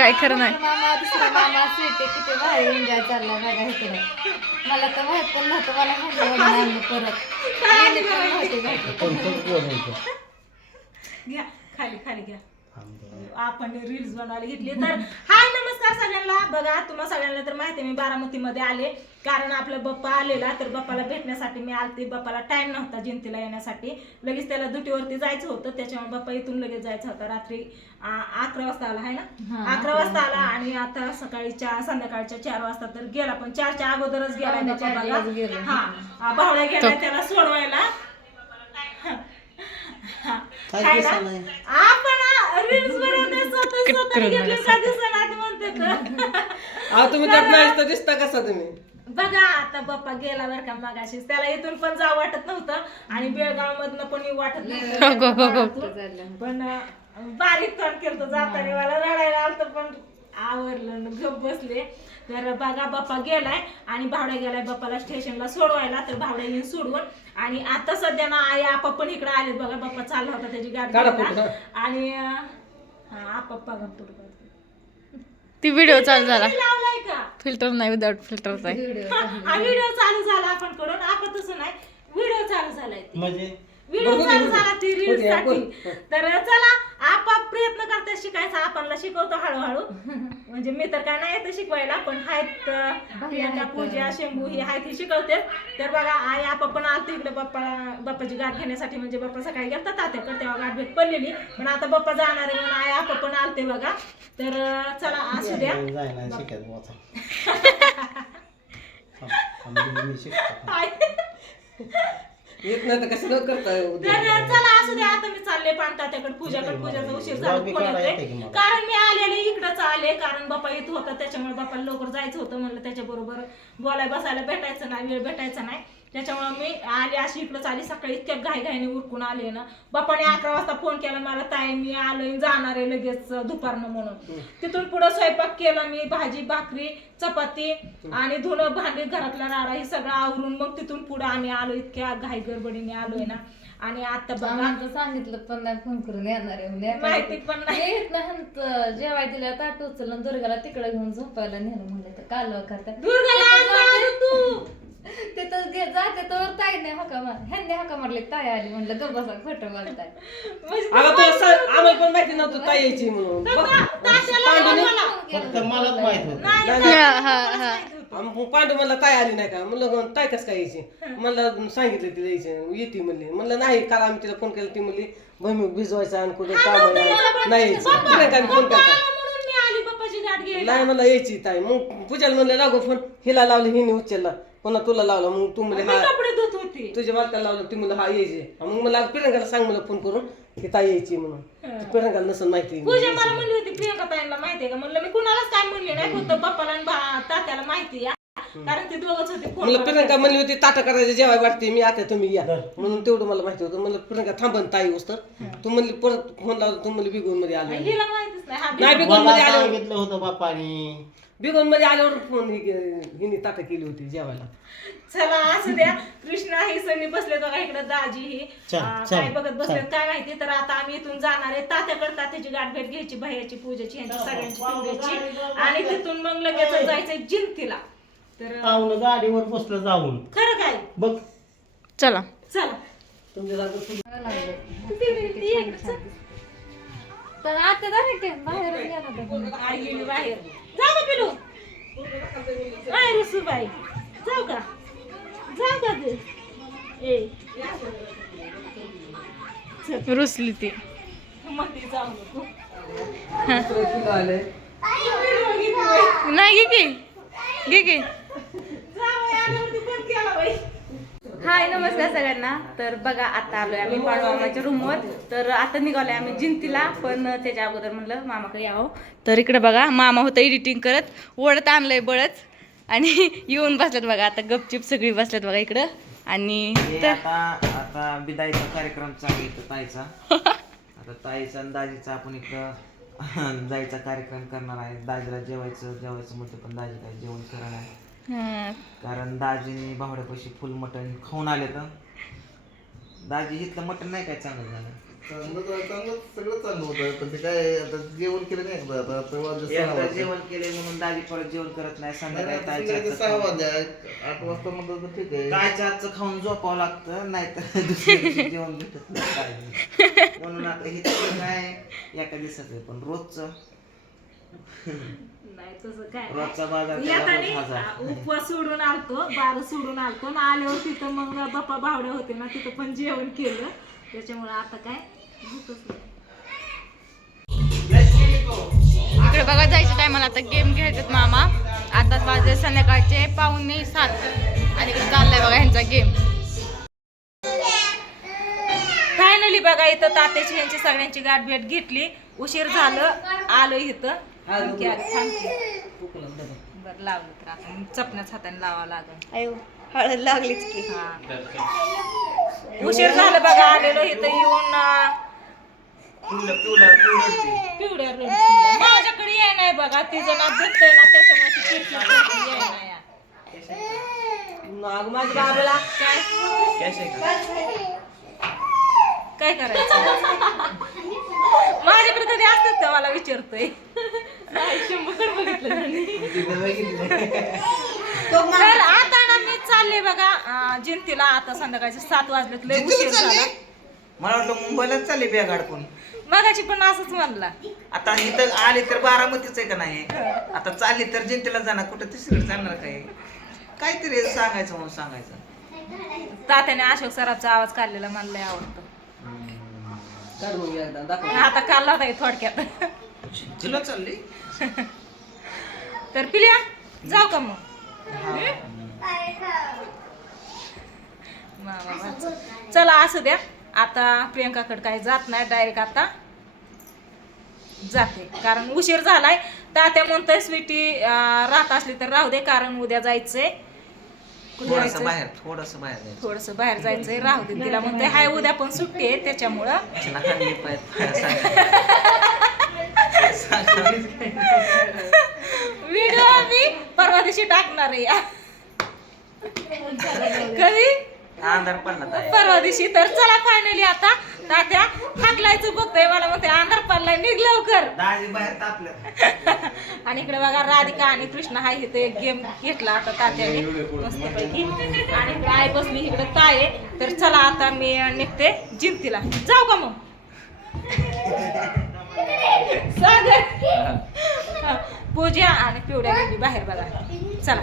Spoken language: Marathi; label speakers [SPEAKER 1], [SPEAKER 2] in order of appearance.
[SPEAKER 1] काय खरं नाही.
[SPEAKER 2] मामा दुसरा मामा स्वीट किती भारी एन्जॉय चालला बघा इकडे. मला तर माहीत पण नव्हतं मला माझ्या आणलं परत. पण नव्हते
[SPEAKER 3] घ्या खाली खाली घ्या. आपण रील्स बनवायला घेतली तर हाय नमस्कार. बघा तुम्हा सगळ्यांना तर माहिती मी बारामतीमध्ये आले. कारण आपला बप्पा आलेला तर बाप्पाला भेटण्यासाठी मी आलते. बाप्पाला टाइम नव्हता जिंतीला येण्यासाठी. लगेच त्याला दुटीवरती जायचं होतं. त्याच्यामुळे बाप्पा इथून लगेच जायचं होतं. रात्री अकरा वाजता आला आहे ना? अकरा वाजता आला आणि आता सकाळी चार संध्याकाळच्या चार वाजता तर गेला. पण चारच्या अगोदरच गेला. हा भावड्या गेला त्याला सोडवायला? आपण रील्स बनवते स्वतः
[SPEAKER 4] अहो तुम्ही त्यात नाही तर दिसता कसा तुम्ही?
[SPEAKER 3] बघा आता बाप्पा गेला बरं का मगाशीच. त्याला इथून पण जावं वाटत नव्हतं आणि बेळगाव मधनं पण येऊ वाटत. नव्हतं. पण अं, बारीक तोंड केलं जाताना. मला रडायला आलं पण आवरलं न गप बसले. तर बघा बाप्पा गेलाय आणि भावड्या गेलाय बाप्पाला स्टेशनला सोडवायला. तर भावड्या येऊन सोडवून आणि आता सध्या ना आई आपा पण इकडे आलेत बघा. बाप्पा चालला होता त्याची गाडी
[SPEAKER 4] काढा
[SPEAKER 3] आणि अं, हा आपा बघा.
[SPEAKER 1] ती व्हिडिओ चालू झाला.
[SPEAKER 3] लावलाय का?
[SPEAKER 1] फिल्टर नाही विदाउट फिल्टरचा आहे.
[SPEAKER 3] हा व्हिडिओ चालू झाला आपण कडून आपण तसं नाही. व्हिडिओ चालू झालाय ते.
[SPEAKER 5] म्हणजे?
[SPEAKER 3] व्हिडिओ चालू. झाला ती रील्स
[SPEAKER 4] होते,
[SPEAKER 3] साठी.
[SPEAKER 4] बोल.
[SPEAKER 3] तर चला आपण प्रयत्न करते शिकायचा. आपणला शिकवतो हळूहळू. म्हणजे मी तर काय नाही येत शिकवायला पण आहेत अं, प्रियंका
[SPEAKER 2] आहेत.
[SPEAKER 3] पूजा शंभू ही आहे ती शिकवते तर बघा आई आपा पण आलते इकडे बाप्पा बाप्पाची गाठ घेण्यासाठी. म्हणजे बाप्पा सकाळी गेलता तात्याकडे तेव्हा गाठ भेट पडलेली. पण आता बाप्पा जाणार आहे म्हणून आई आपा पण आलते बघा. तर चला असू द्या
[SPEAKER 5] जायला शिकायचं.
[SPEAKER 4] येत नाही तर कसं न करता
[SPEAKER 3] चला असू द्या आता मी चालले पण तात्याकडे पूजाकडे पूजाचा उशीर झाला. फोन येतोय. कारण मी आलेले इकडंच आले. कारण बाप्पा येत होता त्याच्यामुळे बाप्पाला लवकर जायचं होतं म्हणलं त्याच्या बरोबर बोलाय बसायला भेटायचं नाही वेळ भेटायचा नाही. त्याच्यामुळे मी आले अशी इकडंच आली. सकाळी इतक्या घाई घाईने उरकून आले ना. बाप्पाने अकरा वाजता फोन केला मला ताई मी आलोय जाणार आहे लगेच दुपारनं म्हणून. तिथून पुढे स्वयंपाक केला मी भाजी भाकरी चपाती आणि धुणं भांडी घरातला राडा हे सगळं आवरून मग तिथून पुढे आम्ही आलो. इतक्या घाई गडबडीने आलोय ना. आणि आता बघा
[SPEAKER 2] सांगितलं पण नाही फोन करून येणार आहे.
[SPEAKER 3] माहिती पण नाही.
[SPEAKER 2] जेवाय तिला ताट उचललं दुर्गाला तिकडे घेऊन झोपायला नेलं म्हणलं. तर काल करतात
[SPEAKER 3] दुर्गाला आणलं तू
[SPEAKER 2] घे जाते तर ताई नाही हका मार ह्यांनी हका मारले ताई आली म्हणलं गप बसा खोटं बोलताय.
[SPEAKER 3] म्हणजे
[SPEAKER 4] अगं तुला सा- आम्हाला पण माहिती नव्हतं ताई यायची म्हणून. बघ, पांडूने
[SPEAKER 5] फक्त मलाच माहीत होत.
[SPEAKER 3] नाही,
[SPEAKER 1] हा हा हा.
[SPEAKER 4] आम- पांडू म्हणला ताई आली नाही का? म्हणलं ताई कसं काय यायची? मला सांगितलं तिला यायची. येते म्हणली. म्हणलं नाही काल आम्ही तिला फोन केला ती म्हणली भूमिक भिजवायचा आणि कुठे काम आहे. नाही यायची प्रियंकाने फोन केला
[SPEAKER 3] म्हणून मी आली बाप्पाची गाठ घ्यायला.
[SPEAKER 4] नाही मला यायची ताई. मग पूजाला म्हणलं लागो फोन हिला लावलं हिने उचलला. पुन्हा तुला लावला मग तू म्हणले
[SPEAKER 3] मी
[SPEAKER 4] हा
[SPEAKER 3] कपडे धुत होती.
[SPEAKER 4] तुझ्या बालकाला लावलं ती म्हणलं हा यायची मग मला प्रियंकाला सांग मला फोन करून की ताई यायची म्हणून. प्रियंकाला नसेल माहिती.
[SPEAKER 3] पूजा मला म्हणली होती प्रियंका ताईंना माहितीये का? म्हणलं मी कुणालाच काय म्हणले नाही फक्त बाप्पाला आणि तात्याला माहिती या कारण ते दोघच होते फोन
[SPEAKER 4] म्हणलं प्रियंका म्हणली होती ताटा करायचं जेवाय वाटते मी आता तुम्ही या. म्हणून तेवढं मला माहिती होतं. म्हणलं प्रियंका थांबन ताई उस्तर. तू म्हणली परत फोन लावला तू म्हणली बिगोनमध्ये आलो
[SPEAKER 3] हिला माहितीच नाही हा
[SPEAKER 4] नाही बिगोन
[SPEAKER 5] मला
[SPEAKER 4] मध्ये
[SPEAKER 5] सांगितलं होतं बापानी
[SPEAKER 4] बिगोनमध्ये आल्यावर फोन हिने ताटा केली होती जेवायला.
[SPEAKER 3] चला असू द्या. कृष्णा ही सगळी बसले बघा इकडे दाजी ही.
[SPEAKER 5] चल,
[SPEAKER 3] अं,
[SPEAKER 5] चल,
[SPEAKER 3] काय बघत बसले. काय माहिती तर आता आम्ही इथून जाणार आहे. तात्याकडे तात्याची गाठ भेट घ्यायची भैयाची पूजाची यांची सगळ्यांची पिवड्याची आणि तिथून मग लगेच जायचंय जिंतीला तर
[SPEAKER 5] पाहुणं गाडीवर बसलं जाऊन.
[SPEAKER 3] खरं काय?
[SPEAKER 5] बघ.
[SPEAKER 1] चला.
[SPEAKER 3] चला.
[SPEAKER 4] तुमच्या जागा
[SPEAKER 2] तर आता.
[SPEAKER 3] आई गेली बाहेर. जाऊ का पिलू? काय रुसूबाई जाऊ का? जाऊ का ते? ए.
[SPEAKER 1] रुसली ती.
[SPEAKER 3] मध्ये जाऊ नको.
[SPEAKER 1] नाही घे की. घे की.
[SPEAKER 3] जाऊ केला बाई
[SPEAKER 1] हाय नमस्कार सगळ्यांना. तर बघा आता आलोय आम्ही मामाच्या रूमवर तर आता निघालोय आम्ही जिंतीला पण त्याच्या अगोदर म्हणलं मामाकडे यावं. तर इकडे बघा मामा होतं एडिटिंग करत ओढत आणलंय बळच. आणि येऊन बसल्यात बघा आता गपचिप सगळी बसल्यात बघा इकडं. आणि
[SPEAKER 6] हे
[SPEAKER 1] तर
[SPEAKER 6] आता आता बिदाईचा कार्यक्रम चालू आहे इथं ताईचा. आता ताईचा आणि दाजीचा आपण इकडं जायचा कार्यक्रम करणार आहे. दाजीला जेवायचं जेवायचं म्हटलं पण दाजी काय जेवण करणार आहे. कारण दाजीने भावड्यापाशी फुल मटण खाऊन आले तर. दाजी इथलं मटण नाही काय चांगलं झालं?
[SPEAKER 7] चांगलं चांगलं चांगलं सगळं चांगलं होतं पण ते काय आता जेवण केलं नाही एकदा आता? आता वाजले सहा
[SPEAKER 6] एकदा
[SPEAKER 7] वाजले.
[SPEAKER 6] जेवण केले म्हणून दाजी परत जेवण करत नाही
[SPEAKER 7] नाही,
[SPEAKER 6] संध्याकाळी
[SPEAKER 7] आता
[SPEAKER 6] ताईच्या
[SPEAKER 7] तिकडे
[SPEAKER 6] हातचं
[SPEAKER 7] सहा
[SPEAKER 6] खाऊन-
[SPEAKER 7] वाजले आठ वाजता म्हणलं तर ठीक आहे.
[SPEAKER 6] ताईच्या हातचं खाऊन झोपावं लागतं नाहीतर दुसऱ्या दिवशी जेवण भेटत नाही. म्हणून आता हे तर काय एका दिवसाचं आहे, पण रोजचं.
[SPEAKER 3] नाही तसं काय
[SPEAKER 6] रोजचा बाजार त्याला
[SPEAKER 3] येतानी
[SPEAKER 6] रोज हजार.
[SPEAKER 3] आ, उपवास सोडून आलतो बारा सोडून आलतो. आणि आल्यावर तिथं मग बाप्पा बावडे होते ना तिथं पण जेवण केलं. त्याच्यामुळे आता काय नाही.
[SPEAKER 1] इकडे बघा जायचं टायमाला आता गेम खेळतात मामा. आता वाजले संध्याकाळचे पावणे सात. आणि इकडे चाललाय बघा ह्यांचा गेम
[SPEAKER 3] फायनली बघा इथं तात्याची ह्यांची सगळ्यांची गाठ भेट घेतली. उशीर झालं आलो इथं. बरं लावलं तर आता. चपण्याच हाताने लावावं लागेल.
[SPEAKER 1] अयो हळद लागलीच की.
[SPEAKER 3] हा. उशीर झालं बघा आलेलो इथं येऊन अं,
[SPEAKER 6] पिवलं पिवलं पिवलं
[SPEAKER 3] पिवड्या रडती. माझ्याकडे याय नाही बघा तिचं ना भेटतंय ना त्याच्यामुळे ती चिडचिड करते, याय नाही या.
[SPEAKER 4] मग माझ्या बाबाला.
[SPEAKER 3] काय?
[SPEAKER 6] कॅश आहे का?
[SPEAKER 3] काय करायचं? माझ्याकडे कधी असतात का? मला विचारतोय. बघितलं त्यांनी. तर आता ना मी चालले बघा. अं, जिंतीला आता संध्याकाळचे सात वाजलेत. लय उशीर झाला.
[SPEAKER 6] मला वाटलं मुंबईलाच चालले बॅग अडकून
[SPEAKER 3] मगाची पण असंच म्हणला.
[SPEAKER 6] आता इथं आले तर बारामतीच आहे का नाही? आता चालली तर जिंतीला जाणार कुठं तिसरीकडे जाणार काय? काहीतरी सांगायचं म्हणून सांगायचं.
[SPEAKER 3] तात्याने अशोक सराफचा आवाज काढलेला मला लय आवडतो.
[SPEAKER 4] काढ मग एकदा दाखव.
[SPEAKER 3] आता काढला होता हे थोडक्यात.
[SPEAKER 6] जिंतीला चालली?
[SPEAKER 3] तर पिल्या जाऊ का मग? मामा चला असू द्या. आता प्रियंकाकडे काही जात नाही डायरेक्ट आता जाते. कारण उशीर झालाय. तात्या म्हणतोय स्वीटी अं, राहत असली तर राहू दे कारण उद्या जायचंय. कुठे
[SPEAKER 6] थोडस
[SPEAKER 3] जायचंय?
[SPEAKER 6] बाहेर थोडस बाहेर जायचं
[SPEAKER 3] थोडस बाहेर जायचंय राहू दे. तिला म्हणतोय हाय उद्या पण सुट्टी आहे त्याच्यामुळं.
[SPEAKER 6] तिला हाणली पाय-
[SPEAKER 3] व्हिडिओ मी परवा दिवशी टाकणार आहे. या. कधी?
[SPEAKER 6] अंधार पडला ताई.
[SPEAKER 3] परवा दिवशी. तर चला फायनली आता तात्या हाकलायचं बघतोय मला म्हणते अंधार पडलाय निघ लवकर.
[SPEAKER 6] दाजी बाहेर तापलं
[SPEAKER 3] आणि इकडे बघा राधिका आणि कृष्ण हा इथं एक गेम घेतला आता तात्याने. मस्तपैकी. आणि इकडे आई बसली इकडे ताय आहे. तर चला आता मी निघते जिंतीला. जाऊ का मग? पूजा आणि पिवड्या बाहेर बघा. चला.